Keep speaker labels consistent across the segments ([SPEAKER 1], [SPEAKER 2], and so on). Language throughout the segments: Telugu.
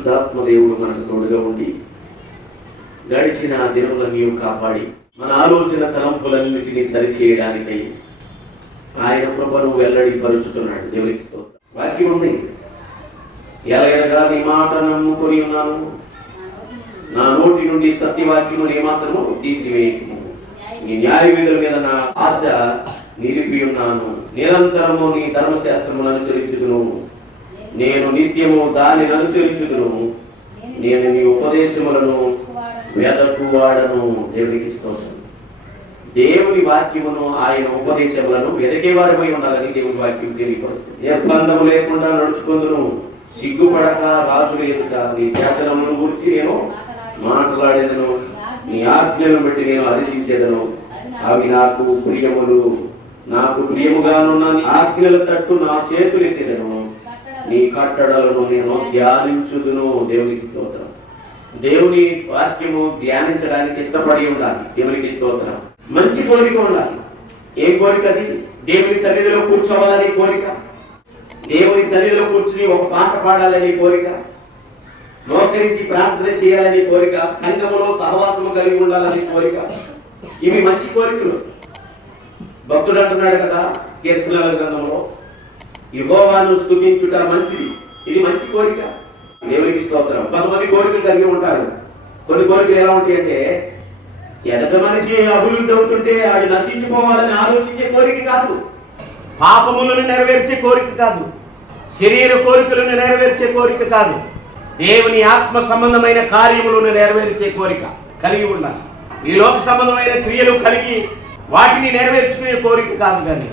[SPEAKER 1] పరిశుద్ధాత్మ దేవుడు మనకు తోడుగా ఉండి గడిచిన దినములన్నీ కాపాడి మన ఆలోచన తలంపులన్నిటినీ సరిచేయడానికై ఆయన కృపను వెల్లడి పరుచుతున్నాడు. దేవునికి స్తోత్రం. వాక్యం ఉంది. ఎలాగనగా నీ మాట నమ్ముకొని ఉన్నాను. నా నోటి నుండి సత్యవాక్యము ఏమాత్రము తీసివేయము నీ న్యాయ విధుల మీద నా ఆశ నిలిపి ఉన్నాను. నిరంతరము నీ ధర్మశాస్త్రమును అనుసరించుదును. నేను నిత్యము దానిని అనుసరించుదును. నేను నీ ఉపదేశములను వెదకు వాడను దేవునికి స్తోత్రం. దేవుని వాక్యమును ఆయన ఉపదేశములను వెదకేవారమై ఉండాలని దేవుని వాక్యం తెలియపరుస్తుంది. నిర్బంధము లేకుండా నడుచుకుందును. సిగ్గుపడక రాజు ఎదుక నీ శాసనమును గురించి నేను మాట్లాడేదను. నీ ఆజ్ఞలను బట్టి నేను హర్షించేదను. అవి నాకు ప్రియములు. నాకు ప్రియముగానున్న ఆజ్ఞల తట్టు నా చేతులు ఎత్తేదను నీ కట్టడలను నేను ధ్యానించుదును. దేవునికి స్తోత్రం. దేవుని వాక్యము ధ్యానించడానికి ఇష్టపడి ఉండాలి. దేవునికి స్తోత్రం. మంచి కోరిక ఉండాలి. ఏ కోరిక అది? దేవుని సన్నిధిలో కూర్చోవాలని కోరిక? దేవుని సన్నిధిలో కూర్చుని ఒక పాట పాడాలని కోరిక? మోకరించి ప్రార్థన చేయాలని కోరిక? సంఘములో సహవాసము కలిగి ఉండాలని కోరిక? ఇవి మంచి కోరికలు. భక్తుడు అంటున్నాడు కదా కీర్తనల గ్రంథంలో యహోవాను స్థుతించుట మంచిది. ఇది మంచి కోరిక. దేవునికి స్తోత్రం. కొంతమంది కోరికలు కలిగి ఉంటారు. కొన్ని కోరికలు ఎలా ఉంటాయి అంటే ఎదట మనిషి అభివృద్ధి అవుతుంటే ఆడు నశించిపోవాలని ఆలోచించే కోరిక కాదు. పాపములను నెరవేర్చే కోరిక కాదు. శరీర కోరికలను నెరవేర్చే కోరిక కాదు. దేవుని ఆత్మ సంబంధమైన కార్యములను నెరవేర్చే కోరిక కలిగి ఉండాలి. ఈ లోక సంబంధమైన క్రియలు కలిగి వాటిని నెరవేర్చుకునే కోరిక కాదు కానీ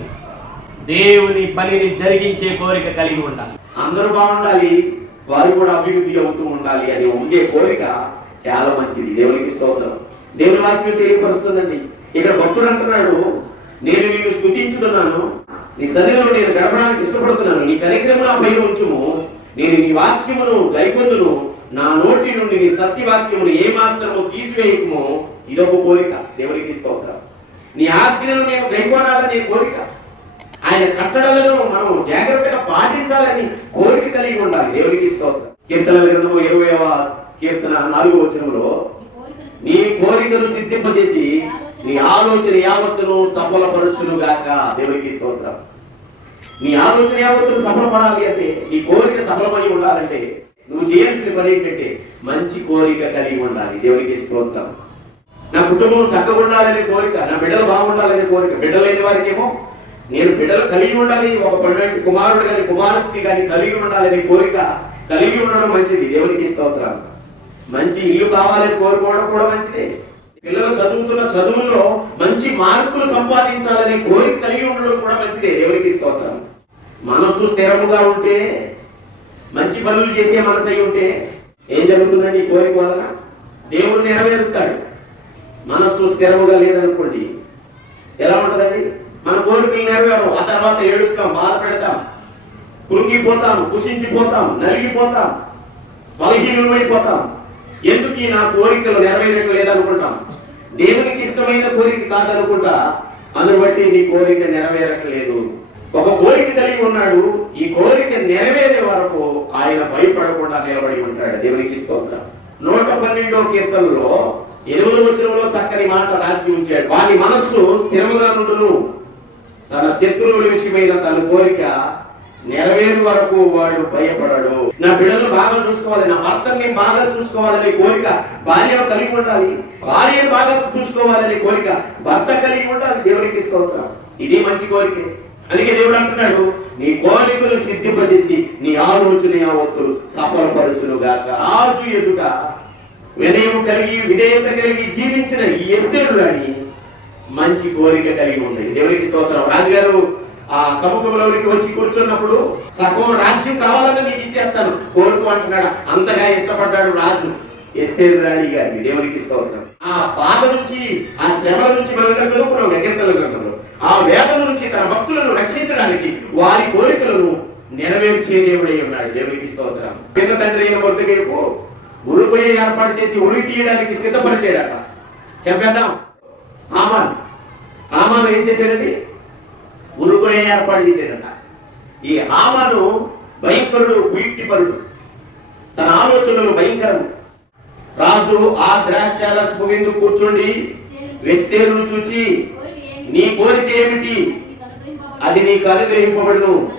[SPEAKER 1] దేవుని పనిని జరిగించే కోరిక కలిగి ఉండాలి. అందరూ బాగుండాలి వారు కూడా అభివృద్ధి అవుతూ ఉండాలి అని ఉండే కోరిక చాలా మంచిది. దేవునికి స్తోత్రం. దేవుని వాక్యం తెలియపరుస్తుందండి. ఇక్కడ భక్తుడు అంటున్నాడు నేను నిన్ను స్థుతించుతున్నాను నీ సన్నిధిలో నేను గడపడానికి ఇష్టపడుతున్నాను నీ కనికరము నా పైన ఉంచుము. నేను నీ వాక్యమును గైకొందును. నా నోటి నుండి నీ సత్యవాక్యమును ఏమాత్రము తీసివేయకము. ఇదొక కోరిక. దేవునికి స్తోత్రం. నీ ఆజ్ఞను నేను గైకొనాలనే కోరిక. ఆయన కట్టడలను మనం జాగ్రత్తగా పాటించాలని కోరిక కలిగి ఉండాలి. దేవునికి స్తోత్రం. కీర్తన గ్రంథము ఇరవైవ కీర్తన నాలుగో వచనంలో నీ కోరికలు సిద్ధింపజేసి నీ ఆలోచన యావత్తును సఫలపరచును గాక దేవునికి స్తోత్రం. నీ ఆలోచన యావత్తును సఫలపడాలి అంటే నీ కోరిక సఫలమై ఉండాలంటే నువ్వు చేయాల్సిన పని ఏంటంటే మంచి కోరిక కలిగి ఉండాలి. దేవునికి స్తోత్రం. నా కుటుంబం చక్కగా ఉండాలనే కోరిక నా బిడ్డలు బాగుండాలనే కోరిక బిడ్డలైన లేని వారికేమో నేను బిడ్డలు కలిగి ఉండాలి ఒక పండుగ కుమారుడు కానీ కుమార్తె కానీ కలిగి ఉండాలనే కోరిక కలిగి ఉండడం మంచిది. దేవునికి స్తోత్రం మంచి ఇల్లు కావాలని కోరుకోవడం కూడా మంచిదే. పిల్లలు చదువుతున్న చదువుల్లో మంచి మార్కులు సంపాదించాలనే కోరిక కలిగి ఉండడం కూడా మంచిదే. దేవునికి స్తోత్రం మనసు స్థిరముగా ఉంటే మంచి పనులు చేసే మనసు అయి ఉంటే ఏం జరుగుతుందండి ఈ కోరిక వలన? దేవుడు నెరవేరుస్తాడు. మనసు స్థిరముగా లేదనుకోండి ఎలా ఉంటుందండి? మన కోరికలు నెరవేరు ఆ తర్వాత ఏడుస్తాం బాధపెడతాం. కృంగిపోతాం కుషించిపోతాం నలిగిపోతాం బలహీనమైపోతాం ఎందుకు ఈ నా కోరికలు నెరవేరటం లేదనుకుంటాం? దేవునికి ఇష్టమైన కోరిక కాదనుకుంటా? అందును బట్టి నీ కోరిక నెరవేరట్లేదు. ఒక కోరిక కలిగి ఉన్నాడు. ఈ కోరిక నెరవేరే వరకు ఆయన భయపడకుండా నిలబడి ఉంటాడు. దేవునికి స్తోత్రం. నూట పన్నెండో కీర్తనలో ఎనిమిది వచనంలో చక్కని మాట రాసి ఉంచాడు. వాని మనస్సు స్థిరముగా నుండును. తన శత్రువుల విషయమైన తన కోరిక నెరవేరు వరకు వాడు భయపడడు. నా బిడ్డలు బాగా చూసుకోవాలి నా భర్తని బాగా చూసుకోవాలనే కోరిక భార్య కలిగి ఉండాలి. భార్యను బాగా చూసుకోవాలనే కోరిక భర్త కలిగి ఉండాలి. దేవుడికి స్తోత్రం. ఇది మంచి కోరిక. అందుకే దేవుడు అంటున్నాడు నీ కోరికలు సిద్ధింపజేసి నీ ఆలోచన యావత్తులు సఫలపరచును గాక. ఆజు ఎదుట వినయం కలిగి విధేయత కలిగి జీవించిన ఈ ఎస్తేరు మంచి కోరిక కలిగి ఉంది. దేవునికి స్తోత్రం. రాజుగారు ఆ సముఖంలోనికి వచ్చి కూర్చున్నప్పుడు సగం రాజ్యం కావాలని నీకు ఇచ్చేస్తాను. కోరుకు అంటున్నాడు. అంతగా ఇష్టపడ్డాడు రాజు. ఎస్ఏ రాణి గారి దేవునికి స్తోత్రం. ఆ బాధ నుంచి ఆ శ్రమల నుంచి మనం చదువుకున్నాం నగెంతల గ్రంథంలో. ఆ వేదన నుంచి తన భక్తులను రక్షించడానికి వారి కోరికలను నెరవేర్చే దేవుడై ఉన్నాడు దేవునికి స్తోత్రం. పిన్న తండ్రి అయిన వైపు ఉరిపోయే ఏర్పాటు చేసి ఉరి తీయడానికి సిద్ధపరిచాడట. చెప్పేద్దాం ఆమాన్. ఆమాను ఏం చేశాడండి? ఉరుకునే ఏర్పాటు చేశాడట. ఈ ఆమాను భయంకరుడు కుయుక్తిపరుడు తన ఆలోచనలు భయంకరం. రాజు ఆ ద్రాక్షారసపు విందు కూర్చుండి వెస్తేరును చూచి నీ కోరిక ఏమిటి? అది నీకు అనుగ్రహింపబడును.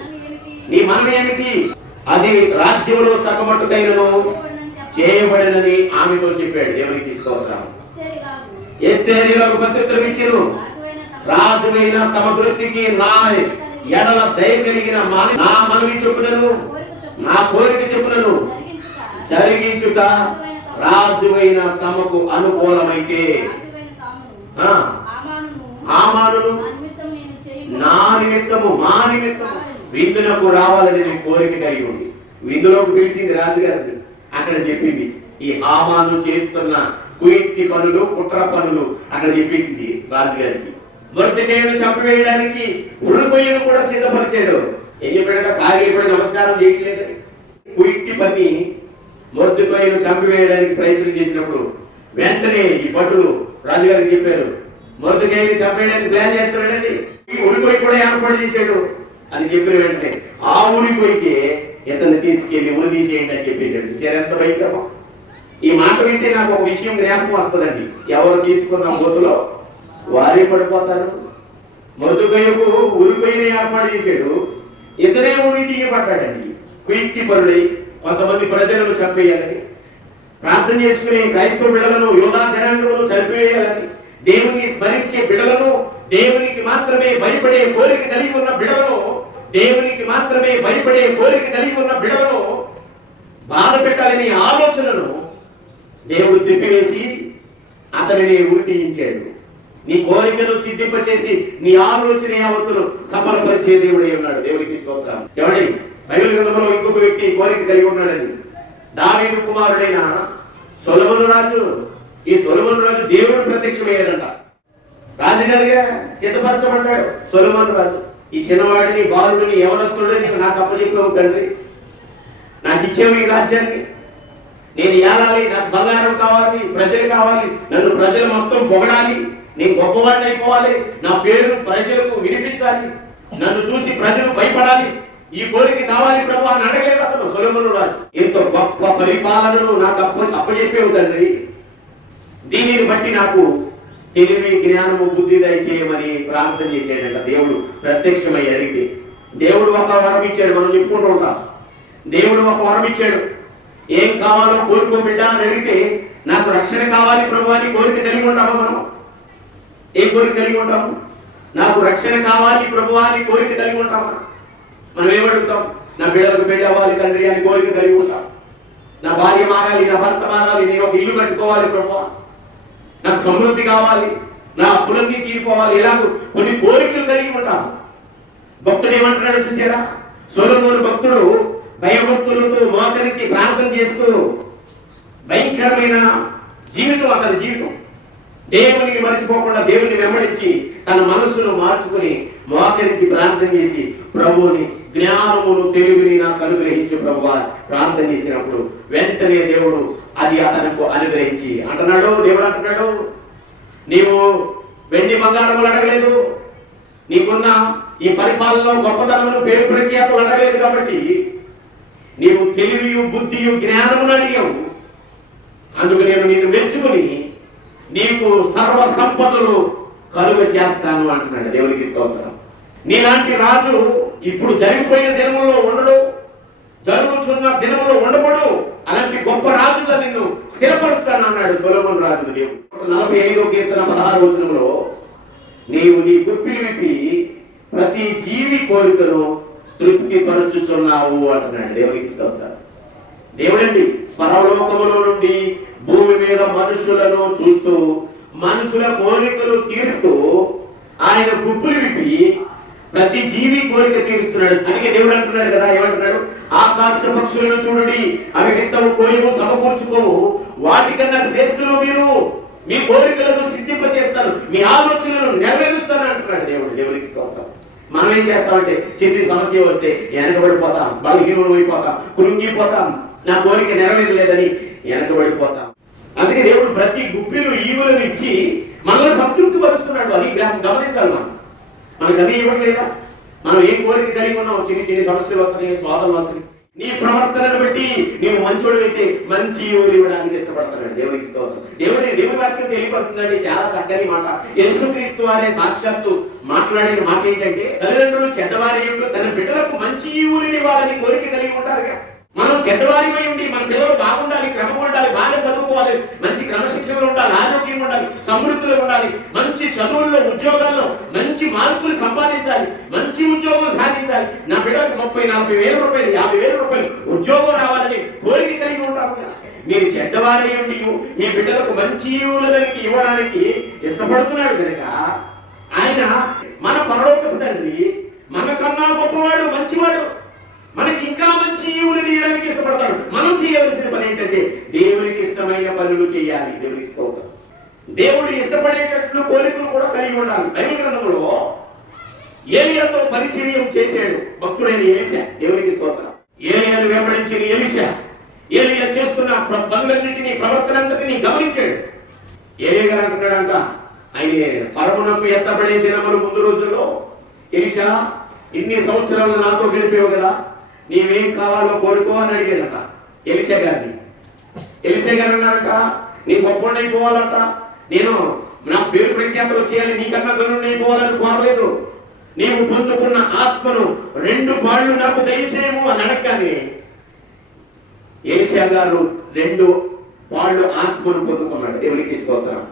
[SPEAKER 1] నీ మనం ఏమిటి? అది రాజ్యంలో సగమటుకైనను చేయబడినని ఆమెతో చెప్పాడు. దేవునికి స్తోత్రం. ఎస్తేరిలో ప్రత్యుత్తరం ఇచ్చిరు రాజువైన తమ దృష్టికి నా ఎడల దయ కలిగిన మా- నా మనవి చెప్పునను నా కోరిక చెప్పునను జరిగించుట రాజువైన తమకు అనుకూలమైతే. ఆమానులు నా నిమిత్తము మా నిమిత్తము విందునకు రావాలని నేను కోరిక కలిగి ఉంది విందులోకి పిలిచింది రాజుగారు. అక్కడ చెప్పింది ఈ ఆమాను చేస్తున్న కుయుక్తి పనులు కుట్ర పనులు అక్కడ చెప్పేసింది రాజుగారికి మృతికేయును చంపివేయడానికి ఉరుకొయ్యను కూడా సిద్ధపరిచాడు. ఏం చెప్పాడు సాగిపోయి నమస్కారం చేయట్లేదు. కుయుక్తి పని మొద్దుకోయను చంపివేయడానికి ప్రయత్నం చేసినప్పుడు వెంటనే ఈ భటులు రాజుగారికి చెప్పారు మృతికేయుని చంపేయడానికి ప్లాన్ చేస్తున్నాడండి. ఈ ఉరిపోయి కూడా ఏర్పాటు చేశాడు. అని చెప్పిన వెంటనే ఆ ఊరిపోయితే ఇతను తీసుకెళ్ళి ఉరి తీసేయండి అని చెప్పేశాడు. సరే ఎంత భయంకరమా ఈ మాట వింటే నాకు ఒక విషయం జ్ఞాపకం వస్తుందండి. ఎవరు తీసుకున్న బోతులో వారే పడిపోతారు. మృతుకయ్యకు ఉరిపోయిన ఏర్పాటు చేశాడు. ఇతనే ఊరి దిగబడ్డాడండి కుయింటి పరుడై కొంతమంది ప్రజలను చంపేయాలని ప్రార్థన చేసుకునే క్రైస్తవ బిడలను యోధా జనాంగమును చనిపోయేయాలని దేవుని స్మరించే బిడలను దేవునికి మాత్రమే భయపడే కోరిక కలిగి ఉన్న బిడలను దేవునికి మాత్రమే భయపడే కోరిక కలిగి ఉన్న బిడలను బాధ పెట్టాలని ఆలోచనను దేవుడు తిప్పివేసి అతనిని ఉరి తీయించాడు నీ కోరికను సిద్ధింపచేసి నీ ఆలోచన యావత్తులు సఫలపరిచే దేవుడే ఉన్నాడు. దేవుడికి స్తోత్రం. ఎవడి బైబిల్ గ్రంథంలో ఇంకొక వ్యక్తి కోరిక కలిగి ఉన్నాడని దావీదు కుమారుడైన సొలమను రాజు. ఈ సొలమను రాజు దేవుడు ప్రత్యక్షమయ్యాడంట. రాజుగారిగా సిద్ధపరచబడ్డాడు సొలమను రాజు. ఈ చిన్నవాడిని బాలుడిని ఎవరొస్తున్నాడని నాకు అప్పచెప్పావు తండ్రి. నాకు ఇచ్చేవి ఈ రాజ్యాన్ని. నేను ఏలాలి నాకు బంగారం కావాలి ప్రజలు కావాలి నన్ను ప్రజలు మొత్తం పొగడాలి నేను గొప్పవాడిని అయిపోవాలి నా పేరు ప్రజలకు వినిపించాలి నన్ను చూసి ప్రజలు భయపడాలి ఈ కోరిక కావాలి ప్రభు అని అడగలేదు అతను సులభను రాజు. ఎంతో గొప్ప పరిపాలనను నాకు అప్ప అప్పచెప్పేవు తండ్రి. దీనిని బట్టి నాకు తెలివి జ్ఞానము బుద్ధి దయచేయమని ప్రార్థన చేసేటంట దేవుడు. ప్రత్యక్షమై అడిగితే దేవుడు ఒక వరం ఇచ్చాడు మనం చెప్పుకుంటూ ఉంటాం. దేవుడు ఒక వరం ఇచ్చాడు. ఏం కావాలో కోరుకో బిడ్డ అని అడిగితే నాకు రక్షణ కావాలి ప్రభు అని కోరిక కలిగి ఉంటామా మనం? ఏం కోరిక కలిగి ఉంటాము? నాకు రక్షణ కావాలి ప్రభు అని కోరిక కలిగి ఉంటామా? మనం ఏమడుగుతాం నా పిల్లలకు పెళ్ళి అవ్వాలి తండ్రి అని కోరిక కలిగి ఉంటాం. నా భార్య మారాలి నా భర్త మారాలి నేను ఒక ఇల్లు కట్టుకోవాలి ప్రభు. నాకు సమృద్ధి కావాలి నా అప్పులన్నీ తీరిపోవాలి ఇలాగ కొన్ని కోరికలు కలిగి ఉంటాం. భక్తుడు ఏమంటున్నాడు చూసారా? సోలమూరు భక్తుడు భయభక్తులతో మోకరించి ప్రార్థన చేస్తూ భయంకరమైన జీవితం అతని జీవితం. దేవుని మర్చిపోకుండా దేవుని వెంబడించి తన మనసును మార్చుకుని మోకరించి ప్రార్థన చేసి ప్రభువుని జ్ఞానమును తెలివిని నాకు అనుగ్రహించు ప్రభు ప్రార్థన చేసినప్పుడు వెంటనే దేవుడు అది అతనికి అనుగ్రహించి అంటున్నాడు దేవుడు అంటున్నాడు నీవు వెండి బంగారములు అడగలేదు నీకున్న ఈ పరిపాలనలో గొప్పతనమును పేరు ప్రఖ్యాతులు అడగలేదు కాబట్టి నీవు తెలివియు బుద్ధియు జ్ఞానమును అడిగావు. అందుకు నేను నేను మెచ్చుకుని నీకు సర్వ సంపదలు కలుగ చేస్తాను అంటున్నాడు. దేవునికి స్తోత్రం. నీలాంటి రాజు ఇప్పుడు జరిగిపోయిన దినములో ఉండడు. జరుగుతున్న దినములో ఉండబడు. అలాంటి గొప్ప రాజుగా నిన్ను స్థిరపరుస్తాను అన్నాడు సొలమన్ రాజు దేవుడు. నలభై ఐదో కీర్తన పదహారు వచనంలో నీవు నీ గుప్పిలు విప్పి ప్రతి జీవి కోరికను తృప్తి పరచుచున్నావు అంటున్నాడు దేవునికి స్తోత్రం దేవుడండి పరలోకములో నుండి భూమి మీద మనుషులను చూస్తూ మనుషుల కోరికలు తీరుస్తూ ఆయన గుప్పులు విప్పి ప్రతి జీవి కోరిక తీరుస్తున్నాడు. అందుకే దేవుడు అంటున్నాడు కదా ఏమంటున్నాడు? ఆకాశ పక్షులను చూడండి అవి విత్తము కోయము సమకూర్చుకోవు వాటికన్నా శ్రేష్ఠులు మీరు. మీ కోరికలను సిద్ధింప చేస్తాను మీ ఆలోచనలను నెరవేరుస్తాను అంటున్నాడు దేవుడు. దేవునికి స్తోత్రం మనం ఏం చేస్తామంటే చిన్న సమస్య వస్తే వెనకబడిపోతాం బలహీనం అయిపోతాం కృంగిపోతాం. నా కోరిక నెరవేరలేదని వెనకబడిపోతాం. అందుకే దేవుడు ప్రతి గుప్పిలు ఈవులను ఇచ్చి మనల్ని సంతృప్తి పరుస్తున్నాడు అది గమనించాలి మనం. మనకు అది ఇవ్వట్లేదా? మనం ఏం కోరిక కలిగి ఉన్నాం? చిన్న చిన్న సమస్యలు వస్తున్నాయి స్వాదం వస్తున్నాయి. నీ ప్రవర్తనను బట్టి నేను మంచోడు అయితే మంచి ఊరి ఇవ్వడానికి ఇష్టపడుతున్నాడు దేవునికి స్తోత్రం. దేవుడి దేవుని వాక్యం తెలియపరుస్తుందండి. చాలా చక్కని మాట. యేసుక్రీస్తు వారే సాక్షాత్తు మాట్లాడిన మాట ఏంటంటే తల్లిదండ్రులు చెడ్డవారి తన బిడ్డలకు మంచి ఊరిని ఇవ్వాలని కోరిక కలిగి ఉంటారుగా. మనం చెడ్డవారిపై ఉండి మన పిల్లలు బాగుండాలి క్రమం ఉండాలి బాగా చదువుకోవాలి మంచి క్రమశిక్షణలో ఉండాలి ఆరోగ్యం ఉండాలి సమృద్ధిలో ఉండాలి మంచి చదువుల్లో ఉద్యోగాల్లో మంచి మార్కులు సంపాదించాలి మంచి ఉద్యోగం సాధించాలి. నా పిల్లలకు ముప్పై నలభై వేల రూపాయలు యాభై వేల రూపాయలు ఉద్యోగం రావాలని కోరిక కలిగి ఉంటాము మీరు చెడ్డవారి ఉండి మీ బిడ్డలకు మంచి ఊళ్ళకి ఇవ్వడానికి ఇష్టపడుతున్నాడు కనుక ఆయన మన పరలోకపు తండ్రి మనకన్నా గొప్పవాడు మంచివాడు. మనకి ఇంకా జీవులు ఈవులు తీయడానికి ఇష్టపడతాడు. మనం చేయవలసిన పని ఏంటంటే దేవునికి ఇష్టమైన పనులు చేయాలి. దేవునికి ఇష్టం దేవుడు ఇష్టపడేటట్లు కోరికలు కూడా కలిగి ఉండాలి. బైబిల్ గ్రంథంలో ఏలియాతో పరిచర్యం చేశాడు. భక్తుడైన ఎలిశా దేవునికి స్తోత్రం. ఏలియాను వెంబడించిన ఎలిశా ఏలియా చేస్తున్న ప్ర- పనులన్నిటినీ ప్రవర్తనంతటినీ గమనించాడు. ఏలియా గారు అంటున్నాడంట ఆయన పరమునకు ఎత్తబడే దినములు ముందు రోజుల్లో. ఎలిషా ఇన్ని సంవత్సరాలు నాతో గడిపేవు కదా. నీవేం కావాలో కోరుకో అని అడిగాడట ఎలిసే గారిని. ఎలిసే గారు అన్నారట నీ గొప్పవాడిని అయిపోవాలట నేను నా పేరు ప్రఖ్యాతలు చేయాలి నీకన్నా గనుడు అయిపోవాలని కోరలేదు. నీవు పొందుకున్న ఆత్మను రెండు బాళ్ళు నాకు దయచేయము అని అడగగానే ఏషియా గారు రెండు వాళ్ళు ఆత్మను పొందుకున్నాడు. దేవునికి స్తోత్రం.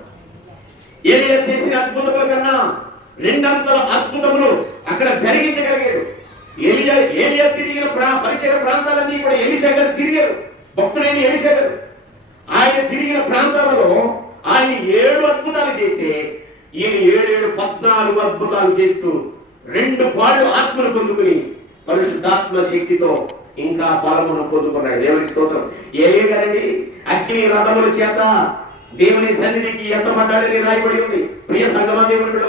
[SPEAKER 1] ఏలియా చేసిన అద్భుతముల కన్నా రెండంతల అద్భుతములు అక్కడ జరిగించగలిగాడు. ఏలియా ఏలియా తిరిగిన ప్రా పరిచయ ప్రాంతాలన్నీ కూడా ఎలిసేగర్ తిరిగారు. భక్తుడైన ఎలిసేగర్. ఆయన తిరిగిన ప్రాంతాలలో ఆయన ఏడు అద్భుతాలు చేస్తే ఈయన ఏడేడు పద్నాలుగు అద్భుతాలు చేస్తూ రెండు పాళ్ళు ఆత్మను పొందుకుని పరిశుద్ధాత్మ శక్తితో ఇంకా బలమును పొందుకున్నాడు. దేవుని స్తోత్రం. ఏలే గారండి అగ్ని రథముల చేత దేవుని సన్నిధికి ఎంత ఎత్తబడ్డాడని రాయబడి ఉంది. ప్రియ సంగమ దేవుని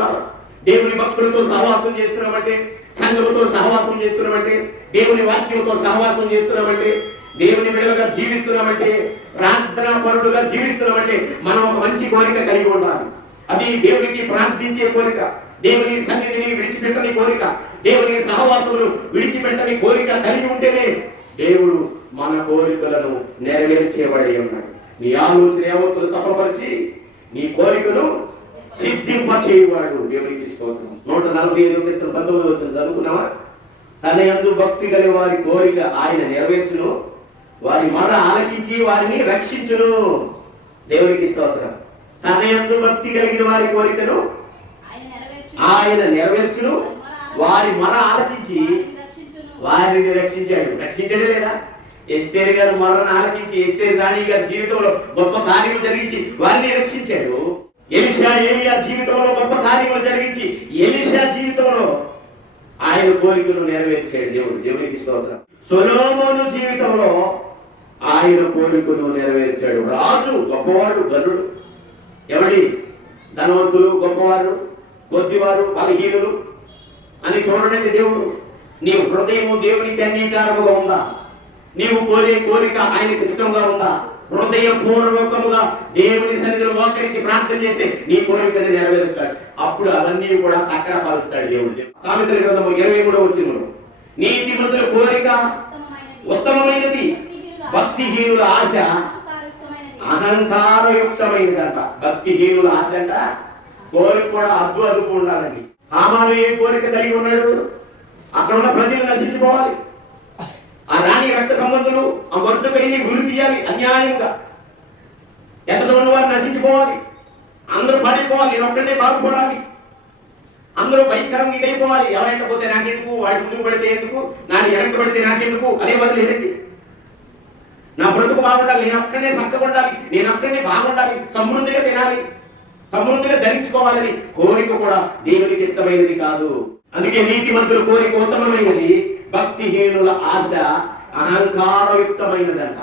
[SPEAKER 1] దేవుని భక్తులతో సహవాసం చేస్తున్నామంటే సంఘముతో సహవాసం చేస్తున్నామంటే దేవుని వాక్యంతో సహవాసం చేస్తున్నామంటే దేవుని విడవగా జీవిస్తున్నామంటే ప్రార్థనా పరుడుగా జీవిస్తున్నామంటే మనం ఒక మంచి కోరిక కలిగి ఉండాలి. అది దేవునికి ప్రార్థించే కోరిక దేవుని సన్నిధిని విడిచిపెట్టని కోరిక దేవుని సహవాసమును విడిచిపెట్టని కోరిక కలిగి ఉంటేనే దేవుడు మన కోరికలను నెరవేర్చేవాడి ఉన్నాడు. నీ ఆలోచన యావత్తులు సఫలపరిచి నీ కోరికను సిద్ధింప చేయవాడు దేవునికి స్తోత్రం. నూట నలభై ఐదు కీర్తన పంతొమ్మిది వచ్చిన చదువుకున్నావా? తన యందు భక్తి కలిగి వారి కోరిక ఆయన నెరవేర్చును. వారి మర ఆలకించి వారిని రక్షించును. దేవునికి స్తోత్రం. తన యందు భక్తి కలిగిన వారి కోరికను
[SPEAKER 2] ఆయన నెరవేర్చును.
[SPEAKER 1] వారి మర ఆలకించి
[SPEAKER 2] వారిని
[SPEAKER 1] రక్షించాడు. రక్షించడే లేదా? ఎస్తేరు గారు మరణ ఆలకించి ఎస్తేరు రాణి గారి జీవితంలో గొప్ప కార్యం జరిగించి వారిని రక్షించాడు. ఎలిషా ఏలియా జీవితంలో గొప్ప కార్యములు జరిగించి ఎలిషా జీవితంలో ఆయన కోరికలు నెరవేర్చాడు దేవుడు. దేవునికి స్తోత్రం. సొలోమోను జీవితంలో ఆయన కోరికలు నెరవేర్చాడు. రాజు గొప్పవాడు గరుడు. ఎవడి? ధనవంతులు గొప్పవారు కొద్దివారు బలహీనులు. అని చూడడానికి దేవుడు. నీ హృదయం దేవునికి అంగీకారముగా ఉందా? నీవు కోరే కోరిక ఆయనకి ఇష్టంగా ఉందా? హృదయ పూర్వకముగా దేవుని సన్నిధిలో మోకరించి ప్రార్థన చేస్తే నీ కోరికని నెరవేరుస్తాడు అప్పుడు అవన్నీ కూడా సక్రపరుస్తాడు దేవుడు సామెతల గ్రంథము ఇరవై మూడో వచ్చిన నీతి మంతుల కోరిక
[SPEAKER 2] ఉత్తమమైనది.
[SPEAKER 1] భక్తిహీనుల ఆశ
[SPEAKER 2] అహంకారయుక్తమైనది.
[SPEAKER 1] అహంకారయుక్తమైనదంట భక్తిహీనుల ఆశ అంట కోరిక కూడా అద్దు అదుపు ఉండాలండి ఆమాను ఏ కోరిక కలిగి ఉన్నాడు అక్కడ ఉన్న ప్రజలు నశించుకోవాలి ఆ రాణి రక్త సంబంధులు ఆ వర్ధకైని గురి తీయాలి అన్యాయంగా. ఎంతటి ఉన్న వారు నశించిపోవాలి? అందరూ పడిపోవాలి నేను ఒక్కడే బాగుపడాలి అందరూ భయంకరంగా ఇదైపోవాలి. ఎవరైనా పోతే నాకెందుకు? వాడి ముందుకు పడితే ఎందుకు? నాని వెనక్కి పడితే నాకెందుకు? అనే బదులు ఏంటి? నా బ్రతుకు బాగుండాలి నేను ఒక్కడే చక్కగా ఉండాలి నేను ఒక్కడే బాగుండాలి సమృద్ధిగా తినాలి సమృద్ధిగా ధరించుకోవాలని కోరిక కూడా దేవునికి ఇష్టమైనది కాదు. అందుకే నీతి మంత్రుల కోరిక ఉత్తమమైనది. భక్తిహీనుల ఆశ అహంకారయుక్తమైనదంట.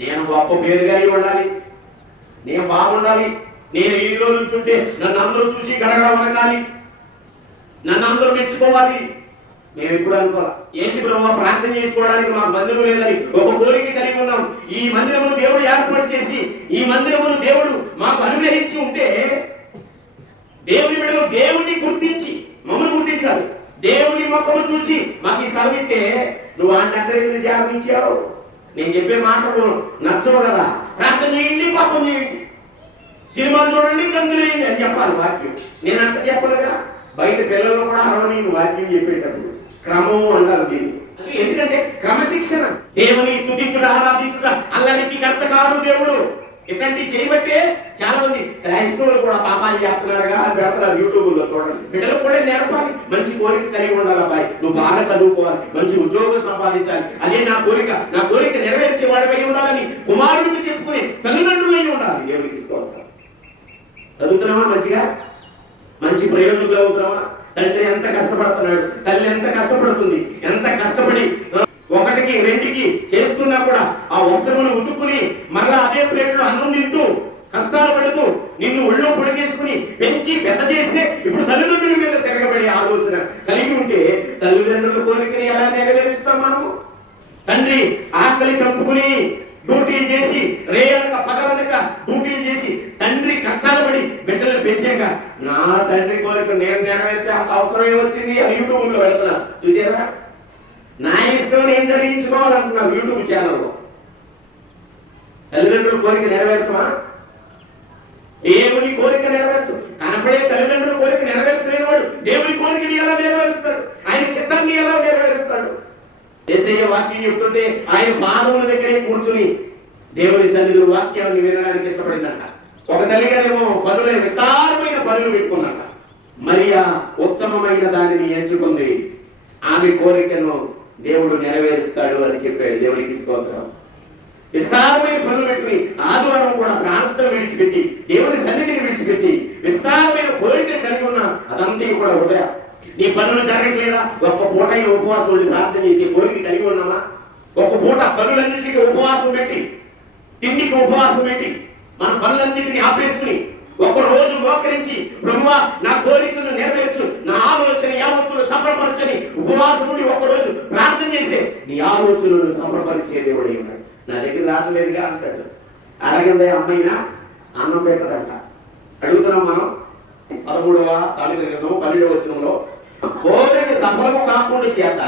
[SPEAKER 1] నేను గొప్ప పేరుగా ఉండాలి. నేను బాగుండాలి. నేను ఈ రోజు నుంచుంటే నన్ను అందరూ చూసి గడగడం అనకాలి నన్ను అందరూ మెచ్చుకోవాలి. మేము ఎప్పుడు అనుకోవాలి? ఏంటి బ్రహ్మ ప్రార్థన చేసుకోవడానికి మా మందిరం లేదని ఒక కోరిక కలిగి ఉన్నాం. ఈ మందిరమును దేవుడు ఏర్పాటు చేసి ఈ మందిరమును దేవుడు మాకు అనుగ్రహించి ఉంటే దేవుని మీద దేవుణ్ణి గుర్తించి మమ్మల్ని గుర్తించాలి దేవుని ముఖము చూసి మాకు ఈ సర్వితే నువ్వు ఆయన అక్కడ ఎందుకు నేను చెప్పే మాటలు నచ్చవు కదా? ప్రార్థన చేయండి పాపం చేయండి. సినిమాలు చూడండి గంతులేయండి అని చెప్పాలి వాక్యం. నేను అంత చెప్పనుగా బయట పిల్లలు కూడా అరవని వాక్యం చెప్పేటప్పుడు. క్రమం అంటారు దీన్ని. ఎందుకంటే క్రమశిక్షణ. దేవుని స్థుతించుట ఆరాధించుట అల్లనికి కర్త కాడు దేవుడు. ఇట్లాంటి చేయబట్టే చాలా మంది క్రైస్తవులు కూడా పాపాలు చేస్తున్నారుగా అని పెడతారు యూట్యూబ్లో చూడండి. బిడ్డలకు కూడా నేర్పాలి. మంచి కోరిక కలిగి ఉండాలి అబ్బాయి. నువ్వు బాగా చదువుకోవాలి. మంచి ఉద్యోగం సంపాదించాలి. అదే నా కోరిక. నా కోరిక నెరవేర్చే వాడిపై ఉండాలని కుమారుడికి చెప్పుకునే తల్లిదండ్రులై ఉండాలి. దేవునికి స్తోత్రం. చదువుతున్నామా మంచిగా? మంచి ప్రయోజకులు అవుతున్నామా తండ్రి ఎంత కష్టపడుతున్నాడు? తల్లి ఎంత కష్టపడుతుంది? ఎంత కష్టపడి ఒకటికి రెండుకి చేస్తున్నా కూడా ఆ వస్త్రమును ఉతుక్కుని మరలా అదే ప్లేట్లో అన్నం తింటూ కష్టాలు పడుతూ నిన్ను ఒళ్ళో పొడిగేసుకుని పెంచి పెద్ద చేస్తే ఇప్పుడు తల్లిదండ్రుల మీద తిరగబడే ఆలోచన కలిగి ఉంటే తల్లిదండ్రుల కోరికని ఎలా నెరవేరుస్తాం మనము? తండ్రి ఆకలి చంపుకుని డ్యూటీ చేసి రేయనక పగలనక డ్యూటీ చేసి తండ్రి కష్టాలు పడి బిడ్డలు పెంచాక నా తండ్రి కోరిక నేను నెరవేర్చే అంత అవసరం ఏమొచ్చింది అని యూట్యూబ్లో వెళ్తున్నా చూసారా? నా ఇష్టం నేను జరిగించుకోవాలంటున్నారు యూట్యూబ్ ఛానల్లో. తల్లిదండ్రుల కోరిక నెరవేర్చమా? దేవుని కోరిక నెరవేర్చ కనపడే తల్లిదండ్రుల కోరిక నెరవేర్చలేని వాడు దేవుని కోరికని ఎలా నెరవేరుస్తాడు ఆయన చిత్తాన్ని ఎలా నెరవేరుస్తాడు ఏసయ్య వాక్యం చెప్తుంటే ఆయన పాదముల దగ్గరే కూర్చుని దేవుని సన్నిధిలో వాక్యాన్ని వినడానికి ఇష్టపడిందంట. ఒక తల్లిగారేమో పనుల విస్తారమైన పనులు పెట్టుకున్నట. మరియా ఉత్తమమైన దానిని ఎంచుకుంది. ఆమె కోరికను దేవుడు నెరవేరుస్తాడు అని చెప్పాడు దేవుడికి స్తోత్రం. విస్తారమైన పనులు పెట్టుకుని ఆదివారం కూడా ప్రార్థన విడిచిపెట్టి దేవుని సన్నిధిని విడిచిపెట్టి విస్తారమైన కోరికలు కలిగి ఉన్న అదంతా కూడా హృదయ నీ పనులు జరగట్లేదా? ఒక్క పూట ఉపవాసం ఉండి ప్రార్థన చేసి కోరిక కలిగి ఉన్నామా ఒక్క పూట పనులన్నిటికీ ఉపవాసం పెట్టి తిండికి ఉపవాసం పెట్టి మన పనులన్నిటిని ఆపేసుకుని ఒక రోజు మోకరించి బ్రహ్మ నా కోరికలను నెరవేర్చు నా ఆలోచన యావత్తులు సఫలపరచని ఉపవాసం ఉండి ఒక రోజు ప్రార్థన చేస్తే నీ ఆలోచనలు సఫలపరిచే దేవుడు ఏమిటాడు నా దగ్గర రావట్లేదుగా అంటాడు. అడగందే అమ్మైనా అన్నం పెట్టదంట. అడుగుతున్నాం మనం పదమూడవ సామెత గ్రంథము పన్నెండవ వచనంలో కోరిక సఫలం కాకుండా చేత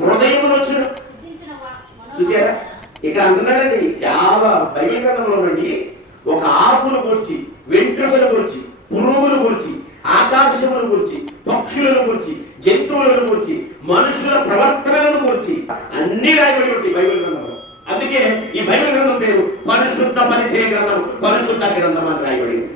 [SPEAKER 1] హృదయం వచ్చిన. చూసారా ఇక్కడ అంటున్నారండి చాలా బహిరంగంలో గ్రంథంలో నుండి ఒక ఆకుల గురించి వెంట్రుకల గురించి పురుగుల గురించి ఆకాశముల గురించి పక్షులను గురించి జంతువులను గురించి మనుషుల ప్రవర్తనలను గురించి అన్ని రాయబడి ఉంటాయి బైబిల్ గ్రంథంలో అందుకే ఈ బైబిల్ గ్రంథం పేరు పరిశుద్ధ పరిచయ గ్రంథం పరిశుద్ధ గ్రంథం అని రాయబడింది.